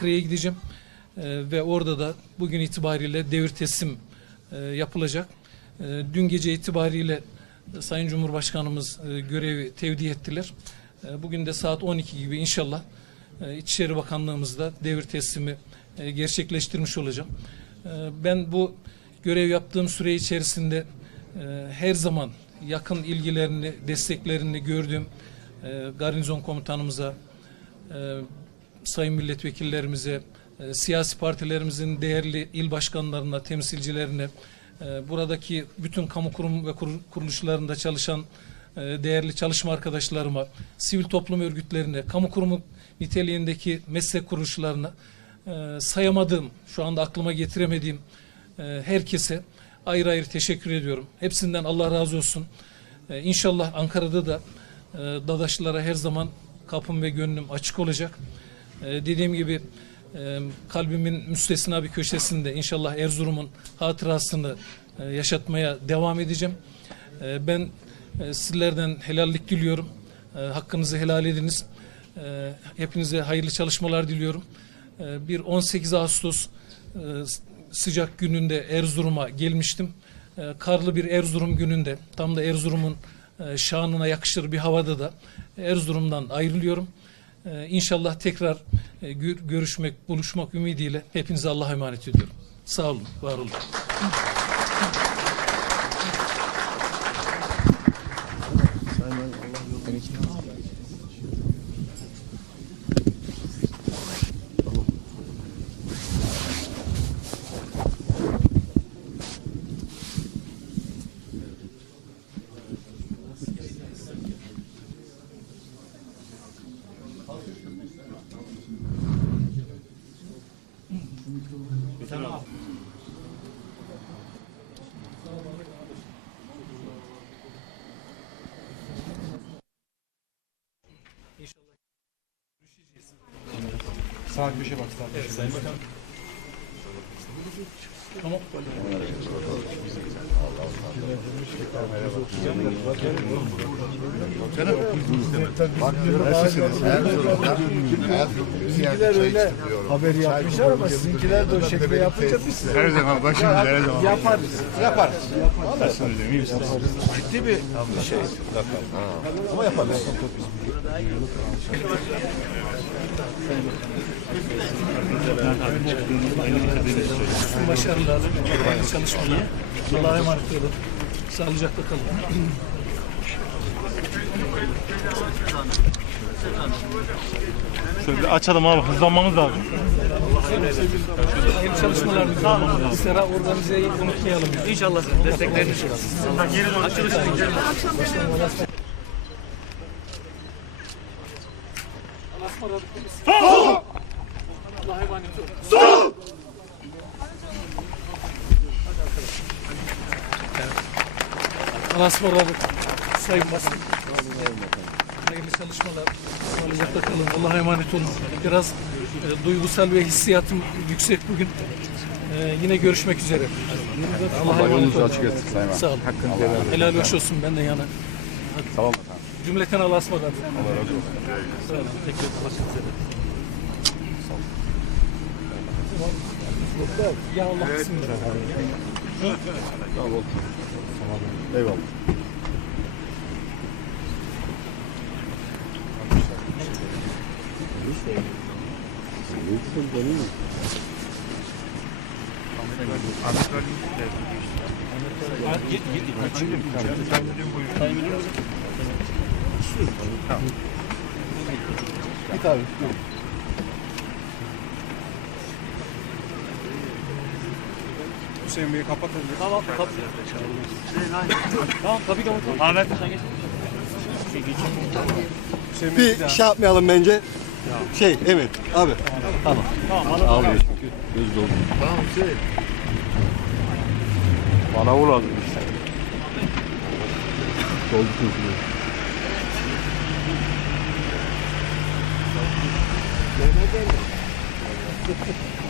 Ankara'ya gideceğim. E, ve orada da bugün itibariyle devir teslim e, yapılacak. E, dün gece itibariyle Sayın Cumhurbaşkanımız e, görevi tevdi ettiler. E, bugün de saat 12 gibi inşallah e, İçişleri Bakanlığımızda devir teslimi e, gerçekleştirmiş olacağım. Ben bu görev yaptığım süre içerisinde her zaman yakın ilgilerini, desteklerini gördüğüm e, garnizon komutanımıza, sayın milletvekillerimize, e, siyasi partilerimizin değerli il başkanlarına, temsilcilerine, e, buradaki bütün kamu kurum ve kur- kuruluşlarında çalışan e, değerli çalışma arkadaşlarıma, sivil toplum örgütlerine, kamu kurumu niteliğindeki meslek kuruluşlarına e, sayamadığım, şu anda aklıma getiremediğim e, herkese ayrı ayrı teşekkür ediyorum. Hepsinden Allah razı olsun. E, İnşallah Ankara'da da e, Dadaşlılara her zaman kapım ve gönlüm açık olacak. E, dediğim gibi e, kalbimin müstesna bir köşesinde inşallah Erzurum'un hatırasını e, yaşatmaya devam edeceğim. E, ben e, sizlerden helallik diliyorum. Hakkınızı helal ediniz. Hepinize hayırlı çalışmalar diliyorum. Bir 18 Ağustos sıcak gününde Erzurum'a gelmiştim. Karlı bir Erzurum gününde tam da Erzurum'un şanına yakışır bir havada da Erzurum'dan ayrılıyorum. E, İnşallah tekrar e, gör- görüşmek, buluşmak ümidiyle hepinize Allah'a emanet ediyorum. Sağ olun, var olun. Sağ köşe bak sağ köşe. Sayın Bakan. Tamam. Bizimkiler öyle haber yapmışlar ama sizinkiler de o şekilde yapınca biz Her zaman başımız her zaman. yaparız. Yaparız. İyi misiniz? Ciddi bir şey. Ama yaparız. Başarılar, hayırlı çalışmalar. Allah'a emanet olun. Sağlıcakla kalın. Şöyle açalım abi hızlanmamız lazım. Hayırlı çalışmalar diliyorum. Sera organizeyi unutmayalım. İnşallah desteklerini açılış Allah'a emanet olun. Allah'a ısmarladık. Sayın Basın. Hayırlı çalışmalar. Sağlıcakla kalın. Allah'a emanet olun. Biraz e, duygusal ve hissiyatım yüksek bugün. E, yine görüşmek üzere. Allah'a emanet olun. açık etsin Sayın Sağ olun. Helal hoş olsun benden yana. Sağ olun. Cümleten Allah'a ısmarladık. Allah razı olsun. Sağ olun. Tekrar üzere. Ya Allah bismillah. Eyvallah. Git abi. Hüseyin Bey'i kapatın. Tamam kapat. Tamam kapıyı kapat. Ahmet. Hüseyin Bey Bir şey yapmayalım bence. Şey evet abi. Abi. Göz doldu. Tamam şey. Bana vur işte. Doldu çünkü.